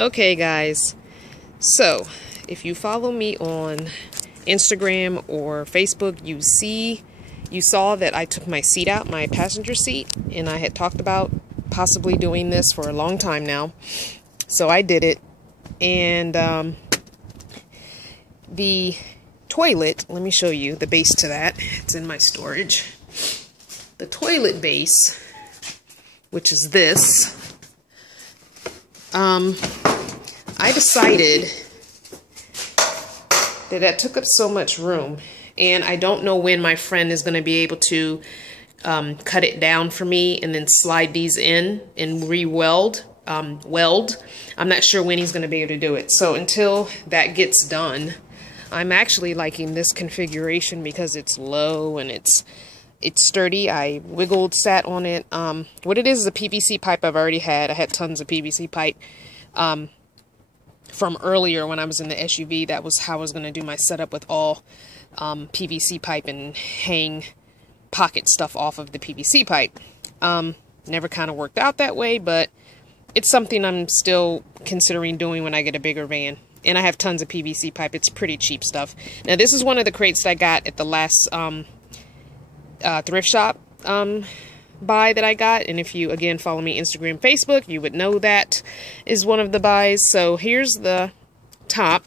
Okay guys, so if you follow me on Instagram or Facebook, you saw that I took my seat out, my passenger seat, and I had talked about possibly doing this for a long time now. So I did it, and the toilet, let me show you the base to that. It's in my storage. The toilet base, which is this, I decided that took up so much room, and I don't know when my friend is going to be able to cut it down for me and then slide these in and re-weld. I'm not sure when he's going to be able to do it. So until that gets done, I'm actually liking this configuration because it's low and it's sturdy. I sat on it. What it is a PVC pipe I've already had. I had tons of PVC pipe from earlier when I was in the SUV. That was how I was going to do my setup, with all PVC pipe and hang pocket stuff off of the PVC pipe. Never kind of worked out that way, but it's something I'm still considering doing when I get a bigger van. And I have tons of PVC pipe. It's pretty cheap stuff. Now, this is one of the crates that I got at the last thrift shop buy that I got. And if you, again, follow me Instagram, Facebook, you would know that is one of the buys. So here's the top.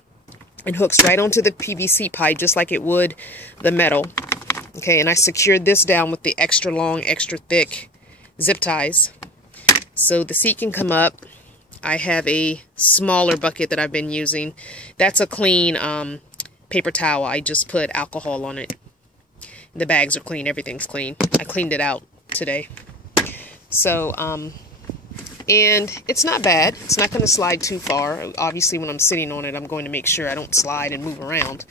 It hooks right onto the PVC pipe, just like it would the metal. Okay, and I secured this down with the extra long, extra thick zip ties, so the seat can come up. I have a smaller bucket that I've been using. That's a clean paper towel. I just put alcohol on it. The bags are clean. Everything's clean. I cleaned it out today. So, and it's not bad. It's not going to slide too far. Obviously, when I'm sitting on it, I'm going to make sure I don't slide and move around.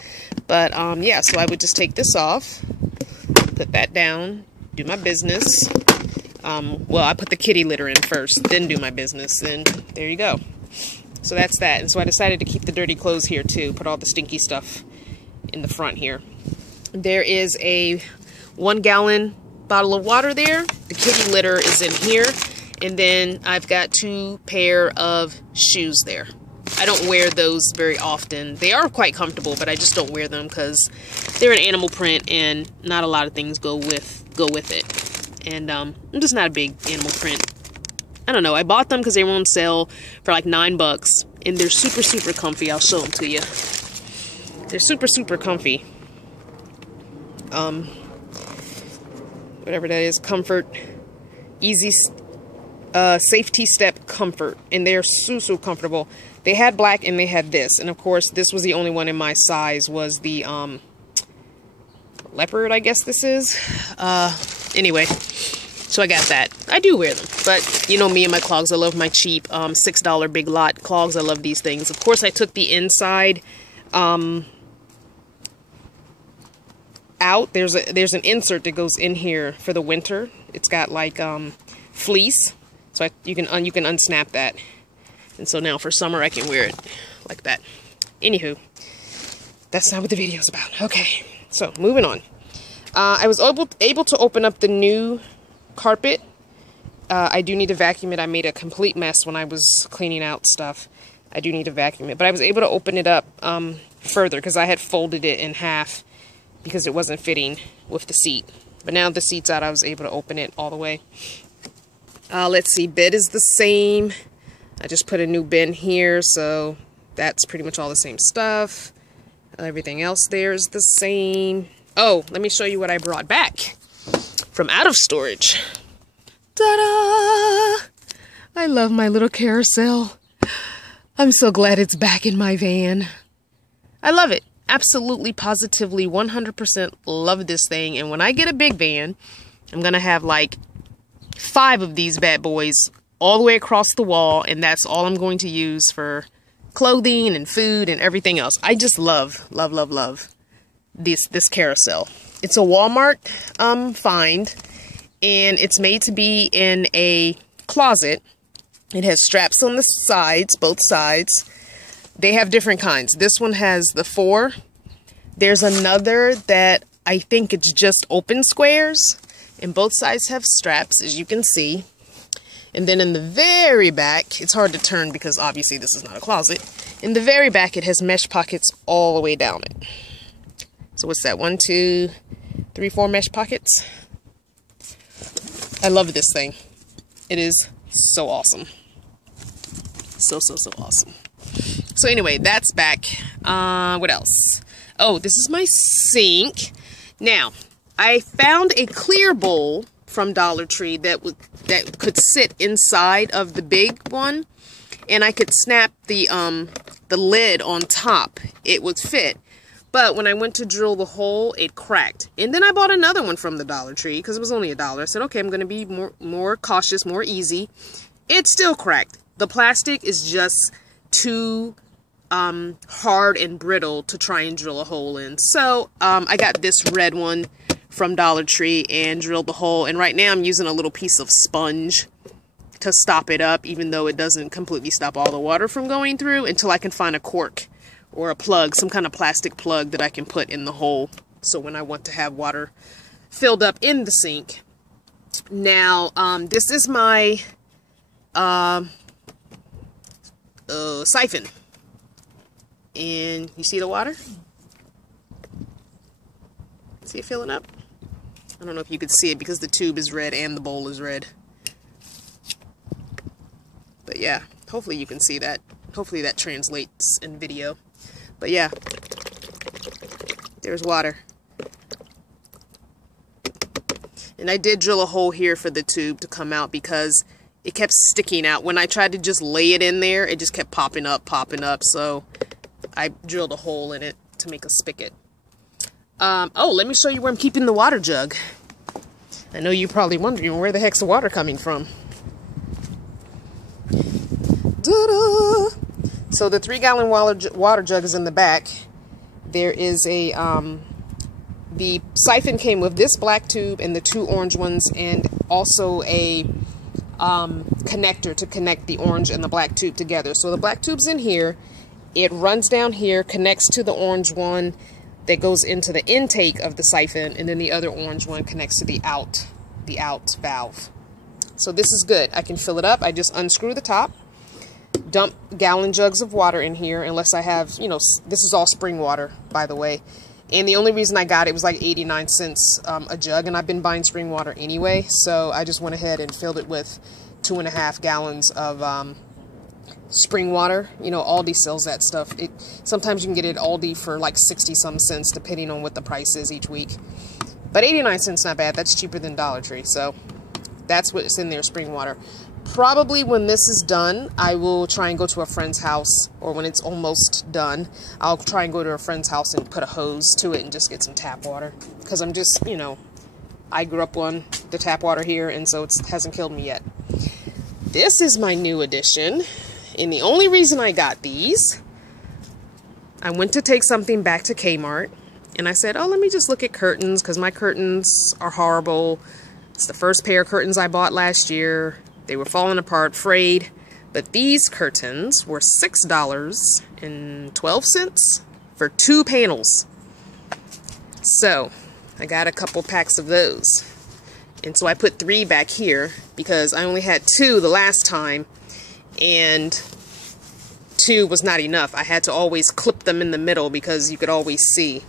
But, yeah, so I would just take this off, put that down, do my business. Well, I put the kitty litter in first, then do my business, and there you go. So that's that. And so I decided to keep the dirty clothes here too, put all the stinky stuff in the front here. There is a 1 gallon bottle of water there. The kitty litter is in here. And then I've got 2 pair of shoes there. I don't wear those very often. They are quite comfortable, but I just don't wear them because they're an animal print and not a lot of things go with it. And I'm just not a big animal print. I don't know. I bought them because they were on sale for like $9, and they're super, super comfy. I'll show them to you. They're super, super comfy. Whatever that is, comfort, easy, safety step comfort, and they're so comfortable. They had black and they had this, and of course this was the only one in my size, was the leopard, I guess this is. Anyway, so I got that. I do wear them, but you know me and my clogs. I love my cheap $6 Big Lot clogs. I love these things. Of course, I took the inside out. There's an insert that goes in here for the winter. It's got like fleece, so you can unsnap that. And so now for summer I can wear it like that. Anywho, that's not what the video's about. Okay, so moving on. I was able to open up the new carpet. I do need to vacuum it. I made a complete mess when I was cleaning out stuff. I do need to vacuum it. But I was able to open it up further because I had folded it in half because it wasn't fitting with the seat. But now the seat's out, I was able to open it all the way. Let's see, bed is the same. I just put a new bin here, so that's pretty much all the same stuff. Everything else there is the same. Oh, let me show you what I brought back from out of storage. Ta-da! I love my little carousel. I'm so glad it's back in my van. I love it. Absolutely, positively, 100% love this thing. And when I get a big van, I'm going to have like 5 of these bad boys all the way across the wall. And that's all I'm going to use for clothing and food and everything else. I just love this carousel. It's a Walmart find, and it's made to be in a closet. It has straps on the sides, both sides. They have different kinds. This one has the 4. There's another that I think it's just open squares, and both sides have straps, as you can see. And then in the very back, it's hard to turn because obviously this is not a closet. In the very back, it has mesh pockets all the way down it. So what's that? 1, 2, 3, 4 mesh pockets. I love this thing. It is so awesome. So awesome. So anyway, that's back. What else? Oh, this is my sink. Now, I found a clear bowl from Dollar Tree that could sit inside of the big one, and I could snap the lid on top. It would fit. But when I went to drill the hole, it cracked. And then I bought another one from the Dollar Tree because it was only $1. I said, okay, I'm going to be more cautious, more easy. It still cracked. The plastic is just too hard and brittle to try and drill a hole in. So I got this red one from Dollar Tree and drilled the hole. And right now I'm using a little piece of sponge to stop it up, even though it doesn't completely stop all the water from going through, until I can find a cork or a plug, some kind of plastic plug that I can put in the hole. So when I want to have water filled up in the sink. Now, this is my siphon. And you see the water? See it filling up? I don't know if you could see it because the tube is red and the bowl is red. But yeah, hopefully you can see that. Hopefully that translates in video. But yeah, there's water. And I did drill a hole here for the tube to come out because it kept sticking out. When I tried to just lay it in there, it just kept popping up. So I drilled a hole in it to make a spigot. Oh, let me show you where I'm keeping the water jug. I know you're probably wondering, where the heck's the water coming from? Ta-da! So the 3-gallon water jug is in the back. There is a, the siphon came with this black tube and the 2 orange ones, and also a connector to connect the orange and the black tube together. So the black tube's in here. It runs down here, connects to the orange one that goes into the intake of the siphon, and then the other orange one connects to the out valve. So this is good. I can fill it up. I just unscrew the top, dump gallon jugs of water in here, unless I have, you know, this is all spring water, by the way. And the only reason I got it was like 89 cents a jug, and I've been buying spring water anyway, so I just went ahead and filled it with 2.5 gallons of spring water. You know, Aldi sells that stuff. Sometimes you can get it at Aldi for like 60-some cents, depending on what the price is each week. But 89 cents not bad. That's cheaper than Dollar Tree. So that's what's in there, spring water. Probably when this is done, I will try and go to a friend's house, or when it's almost done, I'll try and go to a friend's house and put a hose to it and just get some tap water. Because I'm just, you know, I grew up on the tap water here, and so it hasn't killed me yet. This is my new addition. And the only reason I got these, I went to take something back to Kmart, and I said, oh, let me just look at curtains, because my curtains are horrible. It's the first pair of curtains I bought last year. They were falling apart, frayed. But these curtains were $6.12 for 2 panels. So I got a couple packs of those. And so I put 3 back here because I only had 2 the last time. And 2 was not enough. I had to always clip them in the middle because you could always see.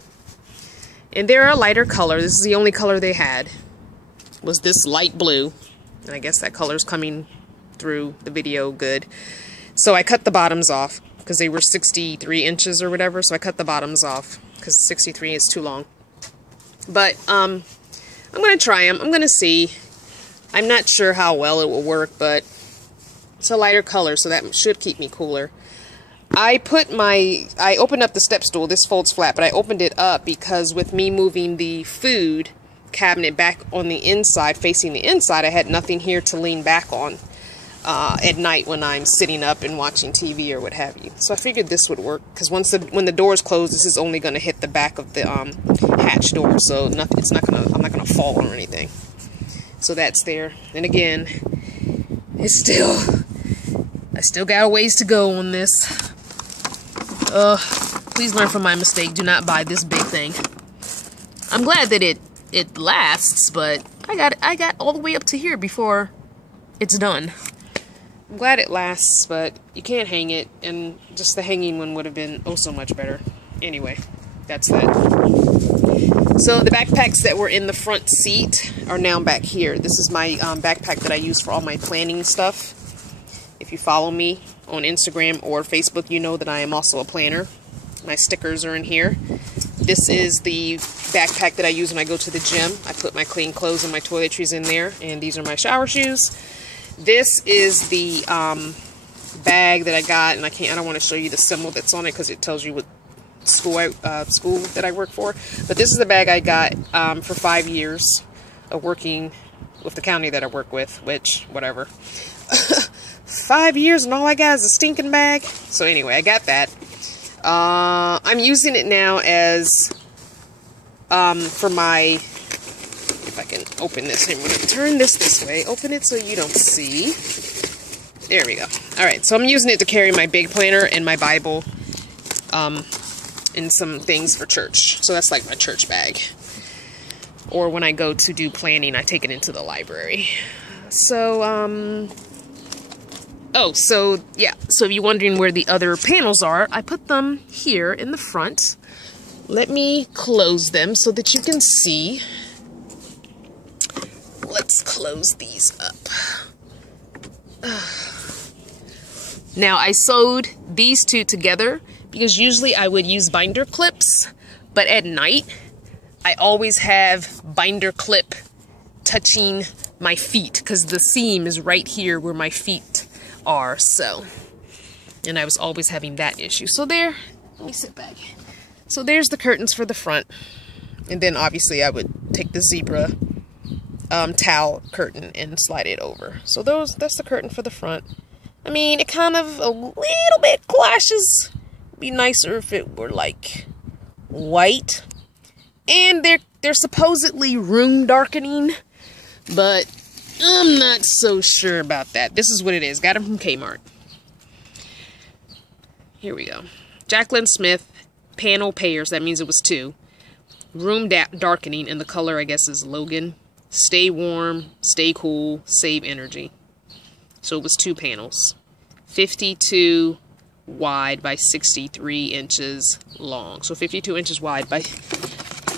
And they're a lighter color. This is the only color they had, was this light blue. And I guess that color's coming through the video good. So I cut the bottoms off because they were 63 inches or whatever. So I cut the bottoms off because 63 is too long. But I'm going to try them. I'm going to see. I'm not sure how well it will work, but it's a lighter color, so that should keep me cooler. I opened up the step stool. This folds flat, but I opened it up because with me moving the food cabinet back on the inside, facing the inside, I had nothing here to lean back on at night when I'm sitting up and watching TV or what have you. So I figured this would work because when the doors close, this is only going to hit the back of the hatch door, so I'm not gonna fall or anything. So that's there. And again, I still got a ways to go on this. Please learn from my mistake. Do not buy this big thing. I'm glad that it lasts, but I got all the way up to here before it's done. I'm glad it lasts, but you can't hang it, and just the hanging one would have been oh so much better. Anyway, that's that. So the backpacks that were in the front seat are now back here. This is my backpack that I use for all my planning stuff. If you follow me on Instagram or Facebook, you know that I am also a planner. My stickers are in here. This is the backpack that I use when I go to the gym. I put my clean clothes and my toiletries in there, and these are my shower shoes. This is the bag that I got, and I don't want to show you the symbol that's on it because it tells you what school that I work for. But this is the bag I got for 5 years of working with the county that I work with, which, whatever. 5 years and all I got is a stinking bag. So anyway, I got that. I'm using it now as for my, if I can open this, I'm going to turn this way, open it so you don't see. There we go. Alright, so I'm using it to carry my big planner and my Bible, and some things for church. So that's like my church bag. Or when I go to do planning, I take it into the library. So, oh, so, yeah. So if you're wondering where the other panels are, I put them here in the front. Let me close them so that you can see. Let's close these up. Now, I sewed these two together because usually I would use binder clips, but at night, I always have binder clip touching my feet because the seam is right here where my feet are, so, and I was always having that issue. So there, let me sit back. So there's the curtains for the front, and then obviously I would take the zebra towel curtain and slide it over. So that's the curtain for the front. I mean, it kind of a little bit clashes. It'd be nicer if it were like white, and they're supposedly room darkening, but I'm not so sure about that. This is what it is. Got them from Kmart. Here we go. Jacqueline Smith, panel pairs. That means it was 2. Room darkening, and the color, I guess, is Logan. Stay warm, stay cool, save energy. So it was 2 panels. 52 wide by 63 inches long. So 52 inches wide by...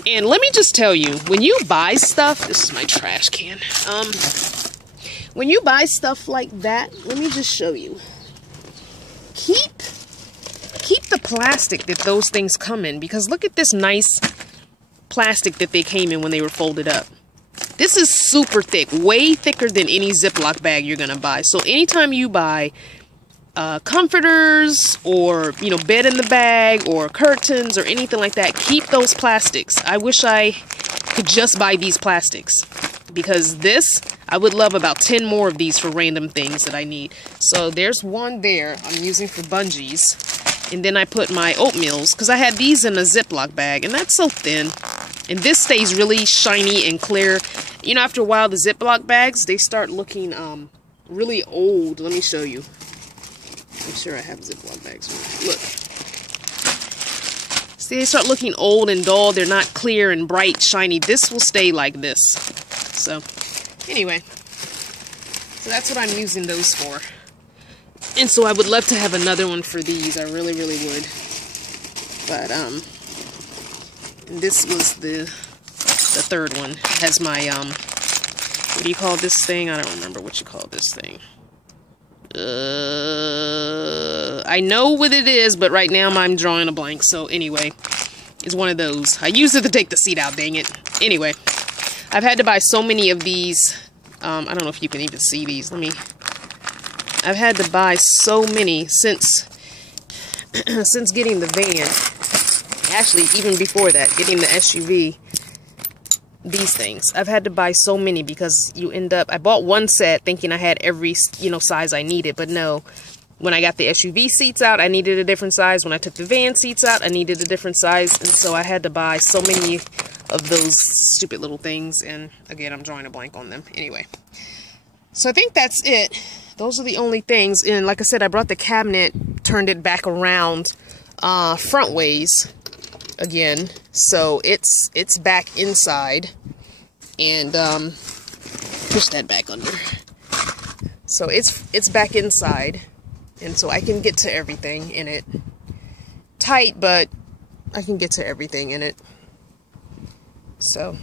And let me just tell you, when you buy stuff... This is my trash can. When you buy stuff like that, let me just show you. Keep the plastic that those things come in, because look at this nice plastic that they came in when they were folded up. This is super thick, way thicker than any Ziploc bag you're gonna buy. So anytime you buy comforters or, you know, bed in the bag or curtains or anything like that, keep those plastics. I wish I could just buy these plastics, because this, I would love about 10 more of these for random things that I need. So there's one there I'm using for bungees. And then I put my oatmeals, because I had these in a Ziploc bag, and that's so thin. And this stays really shiny and clear. You know, after a while, the Ziploc bags, they start looking really old. Let me show you. Make sure I have Ziploc bags. Look. See, they start looking old and dull. They're not clear and bright, shiny. This will stay like this. So, anyway. So that's what I'm using those for. And so I would love to have another one for these. I really, really would. But, and this was the third one. It has my, what do you call this thing? I don't remember what you call this thing. I know what it is, but right now I'm drawing a blank. So anyway, it's one of those. I used it to take the seat out, dang it. Anyway, I've had to buy so many of these. I don't know if you can even see these. I've had to buy so many since getting the van. Actually, even before that, getting the SUV. These things. I've had to buy so many because you end up... I bought one set thinking I had every, you know, size I needed. But no, when I got the SUV seats out, I needed a different size. When I took the van seats out, I needed a different size. And so I had to buy so many of those stupid little things. And again, I'm drawing a blank on them. Anyway. So I think that's it. Those are the only things. And like I said, I brought the cabinet, turned it back around front ways again. So it's back inside. And push that back under. So it's back inside, and so I can get to everything in it. Tight, but I can get to everything in it. So